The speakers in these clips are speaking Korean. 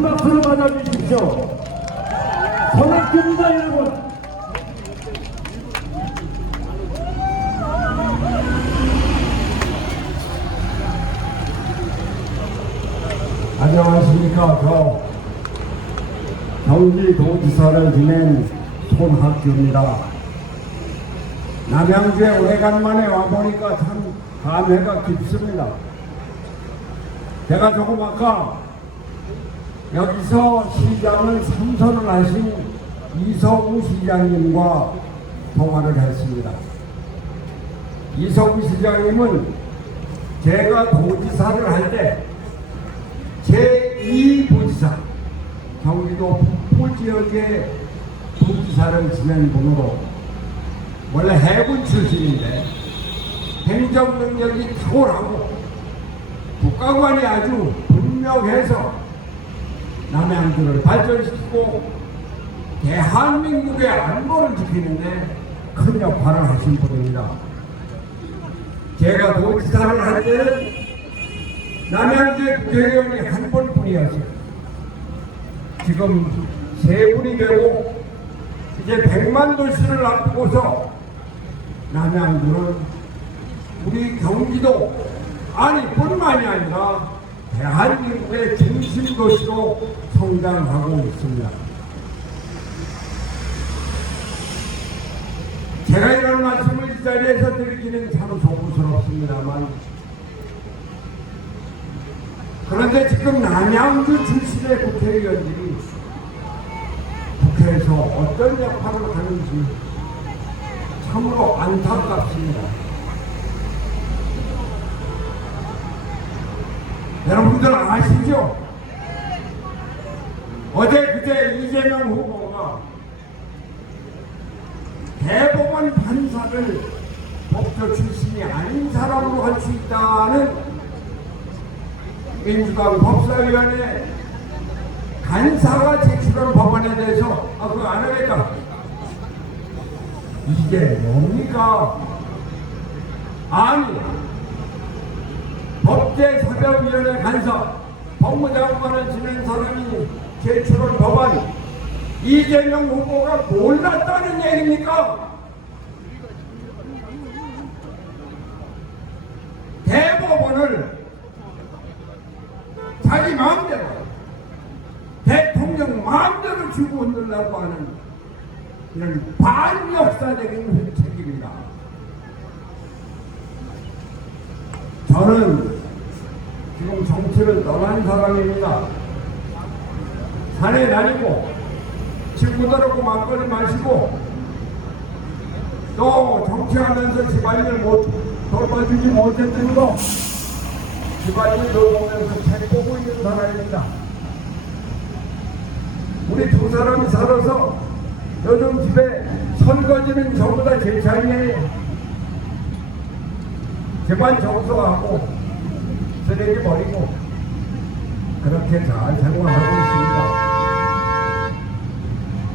큰 박수를 받아주십시오. 손학규입니다, 여러분. 안녕하십니까. 저 경기도지사를 지낸 손학규입니다. 남양주에 오래간만에 와보니까 참 감회가 깊습니다. 제가 조금 아까 여기서 시장을 삼선을 하신 이성우 시장님과 통화를 했습니다. 이성우 시장님은 제가 도지사를 할 때 제2도지사, 경기도 북부 지역의 도지사를 지낸 분으로 원래 해군 출신인데 행정 능력이 탁월하고 국가관이 아주 분명해서 남양주를 발전시키고 대한민국의 안보를 지키는데 큰 역할을 하신 분입니다. 제가 도지사를 할 때는 남양주의 국회의원이 한 분뿐이었어요. 지금 세 분이 되고 이제 100만 도시를 앞두고서 남양주는 우리 경기도 뿐만이 아니라 대한민국의 중심 도시로 성장하고 있습니다. 제가 이런 말씀을 이 자리에서 드리기는 참 조심스럽습니다만, 그런데 지금 남양주 출신의 국회의원들이 국회에서 어떤 역할을 하는지 참으로 안타깝습니다. 여러분들 아시죠? 어제 그제 이재명 후보가 대법원 판사를 법조 출신이 아닌 사람으로 할 수 있다는 민주당 법사위원회 간사가 제출한 법안에 대해서 그거 안 하겠다. 이게 뭡니까? 아니, 법제사법위원회 간사, 법무장관을 지낸 사람이 제출한 법안, 이재명 후보가 몰랐다는 얘기입니까? 대법원을 자기 마음대로, 대통령 마음대로 쥐고 흔들려고 하는 이런 반역사적인 책임입니다. 저는 지금 정치를 떠난 사람입니다. 산에 다니고 친구들하고 막걸리 마시고 또 정치하면서 집안일 돌봐주지 못했던 집안일 돌보면서 책 보고 있는 사람입니다. 우리 두 사람이 살아서 요즘 집에 설거지는 전부 다 제 차이에 집안 청소하고 쓰레기 버리고 그렇게 잘 생활하고 있습니다.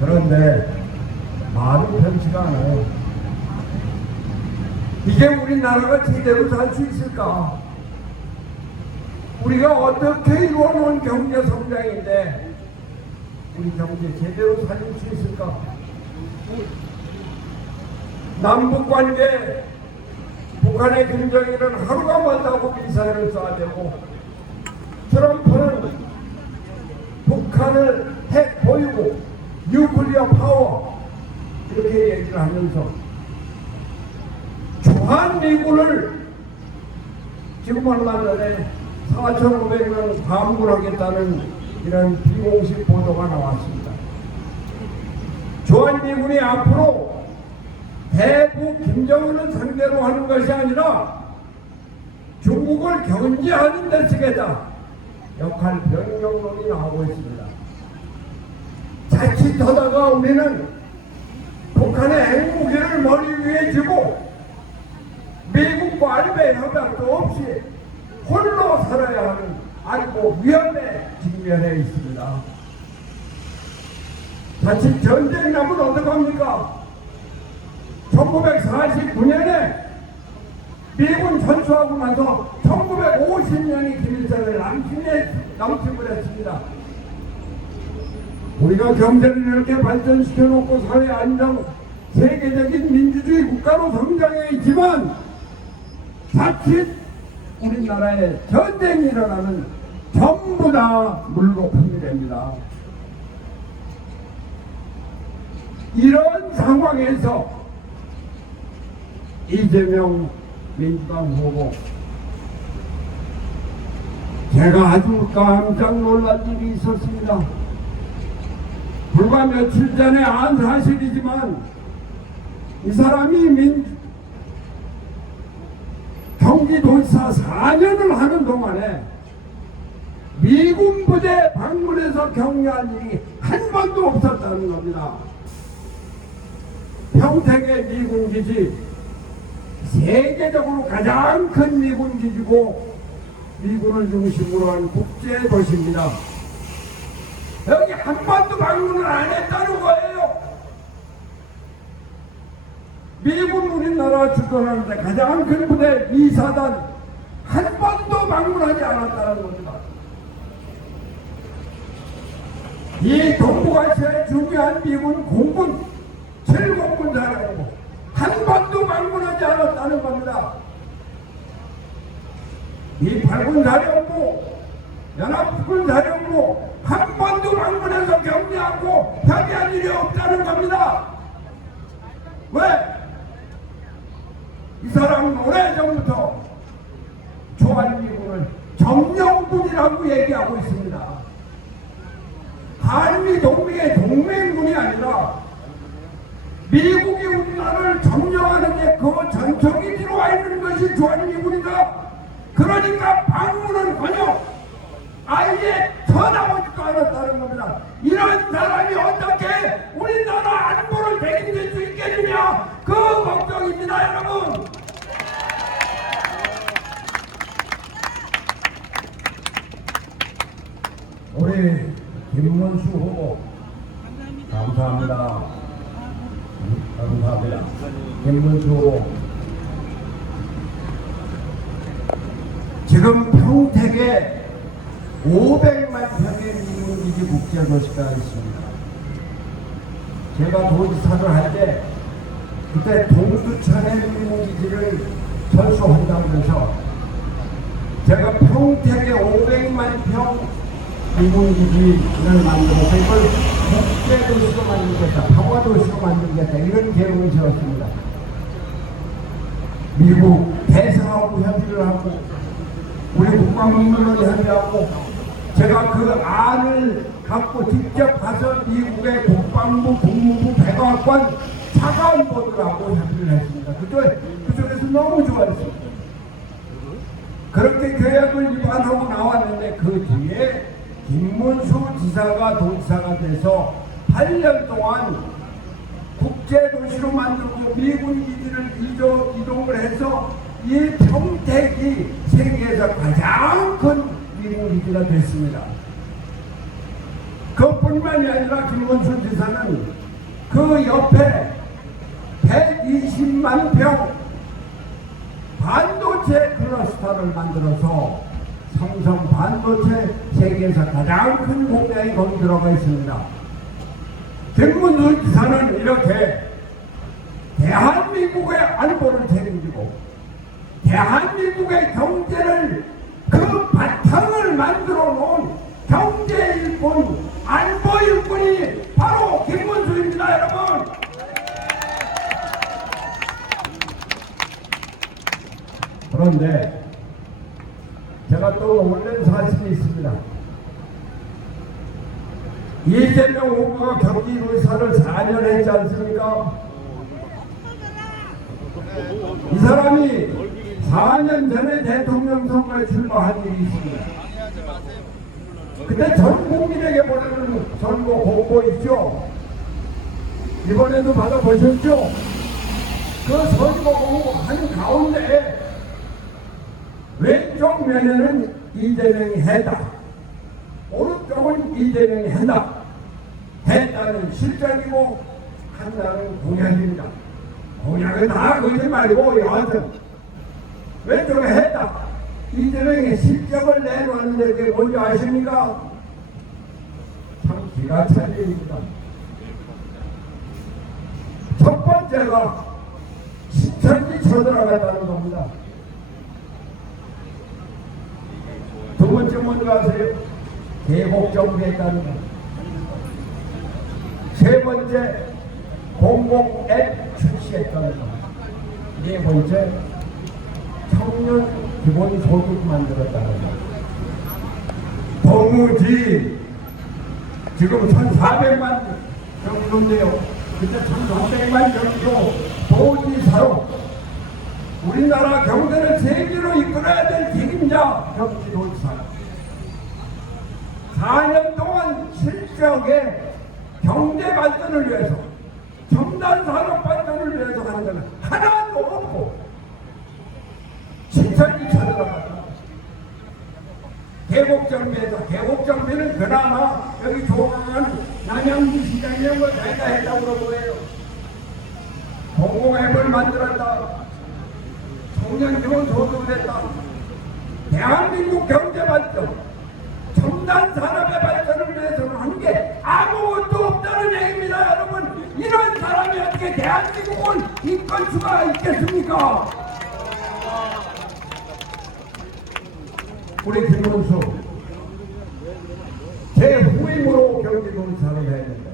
그런데 말은 편치가 않아요. 이제 우리나라가 제대로 살 수 있을까? 우리가 어떻게 이루어놓은 경제 성장인데 우리 경제 제대로 살릴 수 있을까? 남북관계, 북한의 김정일은 하루가 멀다고 미사일을 쏴대고 트럼프는 북한을 핵 보유고 뉴클리어 파워 이렇게 얘기를 하면서 주한미군을 지금 얼마 전에 4,500명 감금하겠다는 이런 비공식 보도가 나왔습니다. 주한미군이 앞으로 대북 김정은을 상대로 하는 것이 아니라 중국을 견제하는 데 쓰겠다. 역할 변경론이 나오고 있습니다. 자칫하다가 우리는 북한의 핵무기를 머리 위에 쥐고 미국과 알베 협약도 없이 홀로 살아야 하는 아이고 위험에 직면해 있습니다. 자칫 전쟁 나면 어떡합니까? 1949년에 미군 전수하고 나서 1950년이 김일성을 남침을 했습니다. 우리가 경제를 이렇게 발전시켜 놓고 사회 안정, 세계적인 민주주의 국가로 성장해 있지만 자칫 우리나라에 전쟁이 일어나면 전부 다 물거품이 됩니다. 이런 상황에서 이재명 민주당 후보, 제가 아주 깜짝 놀란 일이 있었습니다. 불과 며칠 전에 한 사실이지만 이 사람이 경기도지사 4년을 하는 동안에 미군 부대 방문해서 격려한 일이 한 번도 없었다는 겁니다. 평택의 미군 기지, 세계적으로 가장 큰 미군 기지고 미군을 중심으로 한 국제 도시입니다. 여기 한 번도 방문을 안 했다는 거예요. 미군 우리나라 주둔하는데 가장 큰 부대 미사단 한 번도 방문하지 않았다는 겁니다. 이 동북아시아의 중요한 미군 공군 7공군 사령부 한 번도 방문하지 않았다는 겁니다. 이 8군 사령부, 연합군 사령부 한 번도 방문해서 격려하고 협의한 일이 없다는 겁니다. 왜? 이 사람은 오래전부터 조한미군을 점령군이라고 얘기하고 있습니다. 한미 동맹의 동맹군이 아니라 미국이 우리나라를 점령하는 게 그 전청이 들어와 있는 것이 조한미군이다. 그러니까 방문은커녕 아예 쳐다보지도 않았다는 겁니다. 이런 사람이 어떻게 우리나라 안보를 책임질 수 있겠느냐, 그 걱정입니다, 여러분. 우리 김문수 후보 감사합니다. 감사합니다. 김문수 후보, 지금 평택에 500만 평의 미군기지 국제도시가 있습니다. 제가 도지사를 할 때 그때 동두천의 미군기지를 철수한다면서 제가 평택에 500만 평 미군기지를 만들어서 이걸 국제도시로 만들겠다, 평화도시로 만들겠다, 이런 계획을 세웠습니다. 미국 대사하고 협의를 하고 우리 국방부문을 협의하고 제가 그 안을 갖고 직접 가서 미국의 국방부, 국무부, 백악관 차관보들하고 협의를 했습니다. 그쪽에서 너무 좋아했습니다. 그렇게 계약을 위반하고 나왔는데 그 뒤에 김문수 지사가 도지사가 돼서 8년 동안 국제도시로 만들고 미군 기지를 이동을 해서 이 평택이 세계에서 가장 큰 미군 기지가 됐습니다. 그뿐만이 아니라 김문수 지사는 그 옆에 120만 평 반도체 클러스터를 만들어서 삼성 반도체 세계에서 가장 큰 공장이 거기 들어가 있습니다. 김문수 지사는 이렇게 대한민국의 안보를 책임지고 대한민국의 경제를 그 바탕을 만들어 놓은 경제 일꾼, 안보 일꾼이 바로 김문수입니다, 여러분. 그런데 제가 또 올린 사실이 있습니다. 이재명 후보가 경기도지사를 4년 했지 않습니까? 이 사람이 4년 전에 대통령 선거에 출마한 일이 있습니다. 그때 전 국민에게 보내는 선거 공고 있죠? 이번에도 받아보셨죠? 그 선거 공고 한 가운데 왼쪽 면에는 이재명이 해다, 오른쪽은 이재명이 해다. 했다는 실적이고 한다는 공약입니다. 공약은 다 거짓말이고 여하튼 왼쪽에 했다. 이재명이 실적을 내놓았는데 그게 뭔지 아십니까? 참 기가 차립니다. 첫 번째가 신천지 쳐들어갔다는 겁니다. 두 번째 뭔지 아세요? 계곡정비했다는 것. 세 번째 공공앱 출시했다는 것. 네 번째 청년 기본소득 만들었다는 것. 도무지 지금 1,400만 정도인데요. 그때 1,300만 정도 도지사로 우리나라 경제를 세계로 이끌어야 될 책임자 경기도지사 4년 동안 실적의 경제 발전을 위해서 첨단 산업 발전을 위해서 하는 데는 하나도 없고 신천지 쳐들어갔다. 계곡정비에서 계곡정비는 그나마 여기 조만한 남양주 시장 이런 걸 다 했다고 그러고요. 공공앱을 만들었다. 청년 기본 소득을 했다. 대한민국 경제 발전, 첨단 산업의 발전을 위해서는 한 게 아무것도 없다는 얘기입니다, 여러분. 이런 사람이 어떻게 대한민국을 이끌 수가 있겠습니까? 우리 김문수 제 후임으로 경기도지사를 했는데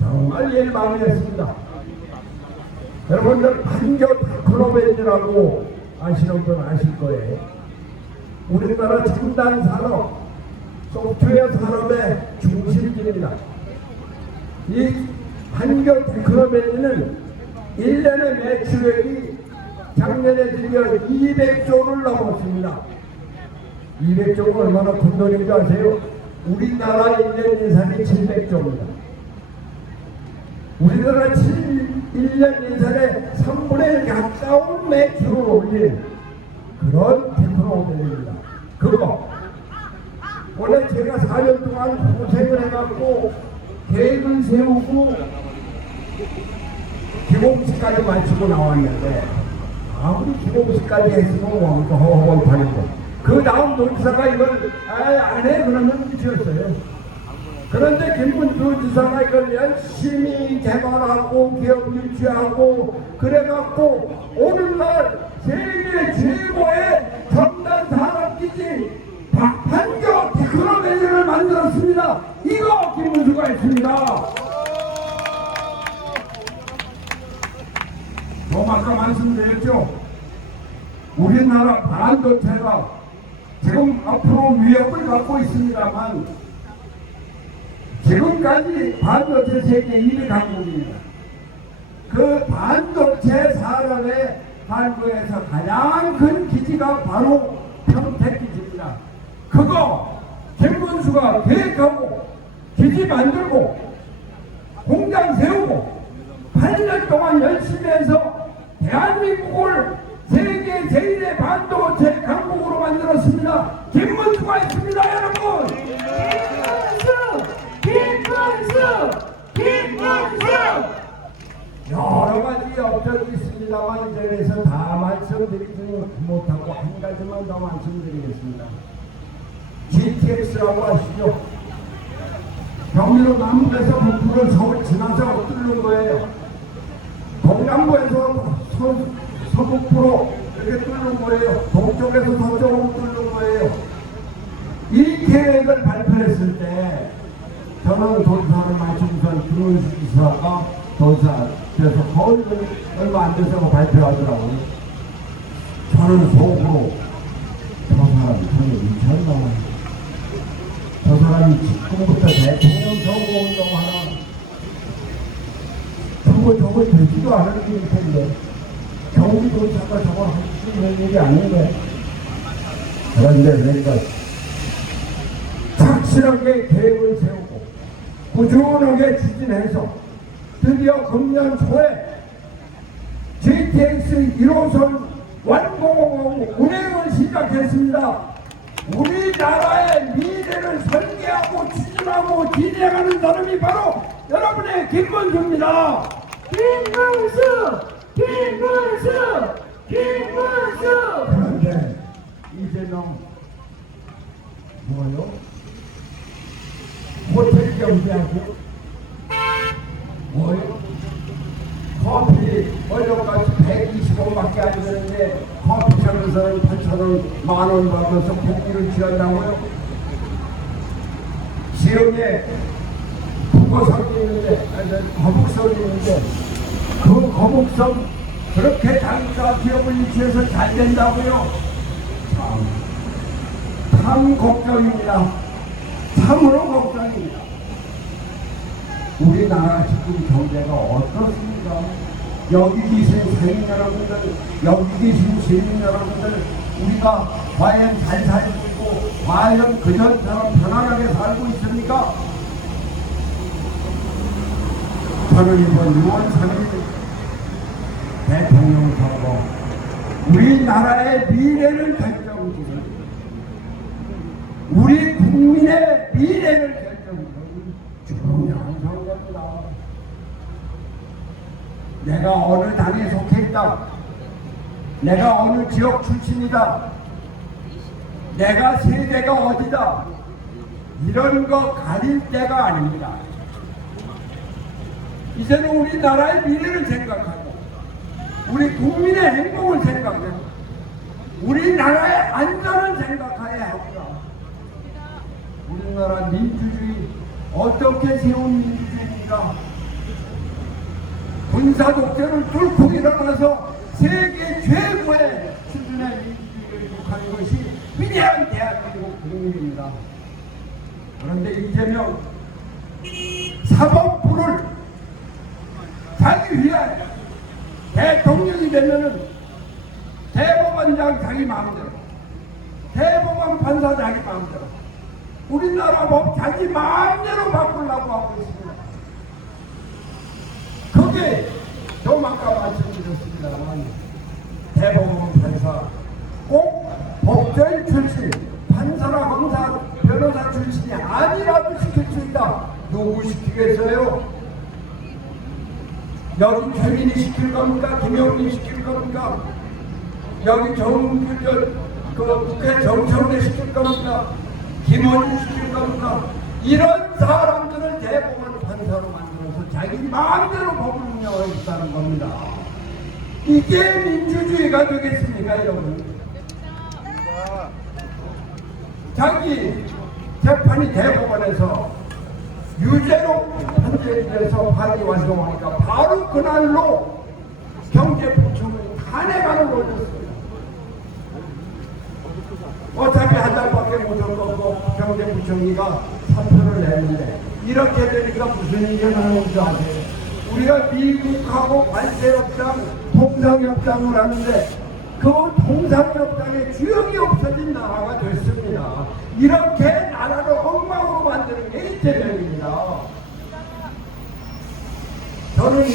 정말 일망했습니다. 여러분들 판교 테크노밸리라고 아시는 분 아실 거예요. 우리나라 첨단 산업, 소프트웨어 산업의 중심지입니다. 이 판교 테크노밸리는 1년의 매출액이 작년에 드디어 200조를 넘었습니다. 200조가 얼마나 큰 돈인지 아세요? 우리나라 1년 예산이 700조입니다. 우리나라 1년 예산의 3분의 1 가까운 매출을 올린 그런 테크노밸리입니다. 그거 원래 제가 4년 동안 고생을 해갖고 계획을 세우고 기공식까지 마치고 나왔는데 아무리 기공식까지 했으면 허허벌 타는 거. 그 다음 도지사가 이걸 안 해 그러면 미쳤어요. 그런데 김문수 지사가 이걸 열심히 개발하고 기업 유치하고 그래갖고 오늘날 세계 최고의 첨단 산업기지 판교 테크노밸리를 만들었습니다. 이거 김문수가 했습니다. 좀 아까 말씀드렸죠. 우리나라 반도체가 지금 앞으로 위협을 갖고 있습니다만 지금까지 반도체 세계 1위 강국입니다. 그 반도체 산업의 한국에서 가장 큰 기지가 바로 평택기지입니다. 그거 김문수가 계획하고 기지 만들고 공장 세우고 8년 동안 열심히 해서 대한민국을 세계 제1의 반도체 강국으로 만들었습니다. 김문수가 있습니다, 여러분. 김문수! 여러 가지 업적이 있습니다만 이제 그래서 다 말씀드리지는 못하고 한 가지만 더 말씀드리겠습니다. GTX라고 아시죠? 경기도 남부에서 북부를 서울 지나서 뚫는 거예요. 동남부에서 서북부로 이렇게 뚫는 거예요. 동쪽에서 서쪽으로 뚫는 거예요. 이 계획을 발표했을 때 저는 도지사를 마치고선 김문수 지사가 도지사 돼서 거의 얼마 안 돼서 발표하더라고요. 저는 속으로 저 사람 저는 미쳤나. 저 사람이 지금부터 대통령 선거운동하나 저거 되지도 않을 일일 텐데 경기도지사가 저거 할 수 있는 일이 아닌데. 그런데 내가 착실하게 계획을 세우고 꾸준하게 추진해서 드디어 금년 초에 GTX 1호선 완공하고 운행을 시작했습니다. 우리나라의 미래를 설계하고 추진하고 진행하는 사람이 바로 여러분의 김문수입니다. 김문수! 그런데 이재명 뭐요? 호텔 것이냐고. 뭘? 커피 원료값이 120원밖에 안 되는데 커피숍에서는 8,000원, 만원 받아서 국기를 취한다고요? 시험에 국어석이 있는데, 거북석이 있는데 그 거북석 그렇게 장사 기업을 유치해서 잘 된다고요? 참 걱정입니다. 참으로 걱정입니다. 우리나라 지금 경제가 어떻습니까? 여기 계신 상인 여러분들, 여기 계신 시민 여러분들, 우리가 과연 잘 살고 있고 과연 그전처럼 편안하게 살고 있습니까? 저는 이번 6월 3일 대통령 선거 우리나라의 미래를 결정짓는, 우리 국민의 미래를 결정짓는 중요한 선거입니다. 내가 어느 당에 속해 있다, 내가 어느 지역 출신이다, 내가 세대가 어디다, 이런 거 가릴 때가 아닙니다. 이제는 우리나라의 미래를 생각하고 우리 국민의 행복을 생각하고 우리나라의 안전을 생각해야 합니다. 우리나라 민주주의 어떻게 세운 민주주의입니까? 군사 독재를 뚫고 일어나서 세계 최고의 수준의 민주주의를 이룩하는 것이 위대한 대한민국 국민입니다. 그런데 이재명 사법부를 자기 위하여 대통령이 되면은 대법원장 자기 마음대로, 대법원 판사 자기 마음대로, 우리나라 법 자기 마음대로 바꾸려고 하고 있습니다. 그게 좀 아까 말씀드렸습니다만 대법원 판사 꼭 법조인 출신, 판사나 검사, 변호사 출신이 아니라도 시킬 수 있다. 누구 시키겠어요? 여기 최민희 시킬 겁니까? 김영민 시킬 겁니까? 여기 국회 정청래 시킬 겁니까? 김원준 시킬 겁니까? 이런 사람들을 대법원 판사로 만들어서 자기 마음대로 법을 운영하겠다는 겁니다. 이게 민주주의가 되겠습니까, 여러분? 자기 재판이 대법원에서 유죄로 판결돼서 판이 완성하니까 바로 그날로 경제부총리 탄핵안을 올렸습니다. 어차피 한 달밖에 못 올 거고 경제부총리가 사표를 내는데 이렇게 되니까 무슨 일이 나오는 줄 아세요? 우리가 미국하고 관세협상, 통상협상을 하는데 그 통상협상의 주역이 없어진 나라가 됐습니다. 이렇게 나라를 엉망으로 만드는 게 이재명입니다. 저는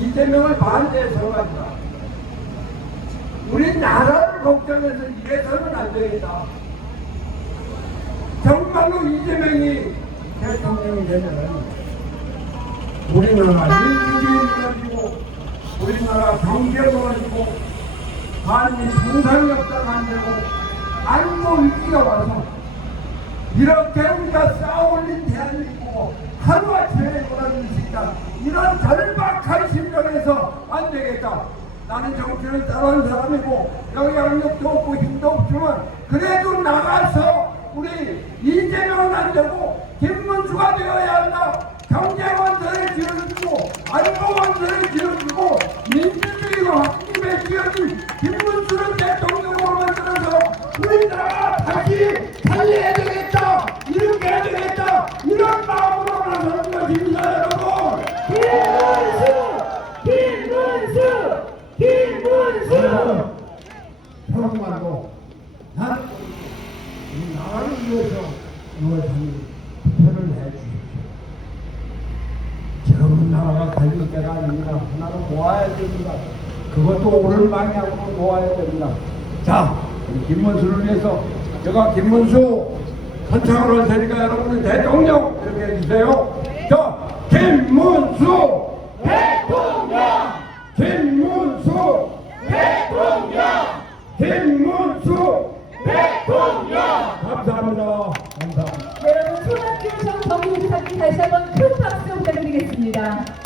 이재명을 반대해서 가지라. 우리 나라를 걱정해서 이래서는 안 되겠다. 정말로 이재명이 대통령이 되면 우리나라 민주주의가 가지고 우리나라 경제가 가지고 한미 통상협상 안 되고 안보 위기가 와서 이렇게 우리가 쌓아올린 대한민국을 하루아침에 무너질 수 있다. 이런 절박한 심정에서 안 되겠다. 나는 정치를 따라하는 사람이고 영향력도 없고 힘도 없지만 그래도 나가서 우리 이재명은 안 되고 김문수가 되어야 한다. 경제원전을 지어주고 안보원전을 지어주고 민주주의가 확립에 지어진 김문수를 대통령으로 만들어서 우리나라가 다시 살려야 되겠다. 이렇게 해야 되겠다. 이런 마음으로 나서는 것입니다, 여러분. 김문수 정말로 난 이 나라를 위해서 6월 3일 투표를 해주십시오. 지금은 나라가 갈릴 때가 아닙니다. 하나로 모아야 됩니다. 그것도 옳은 방향으로 모아야 됩니다. 자, 우리 김문수를 위해서 제가 김문수 선창을 할 테니까 여러분은 대통령 이렇게 해주세요. 자, 김문수 대통령! 김문수 대통령! 김문수 대통령! 감사합니다. 감사합니다. 다시 한번 큰 박수 부탁드리겠습니다.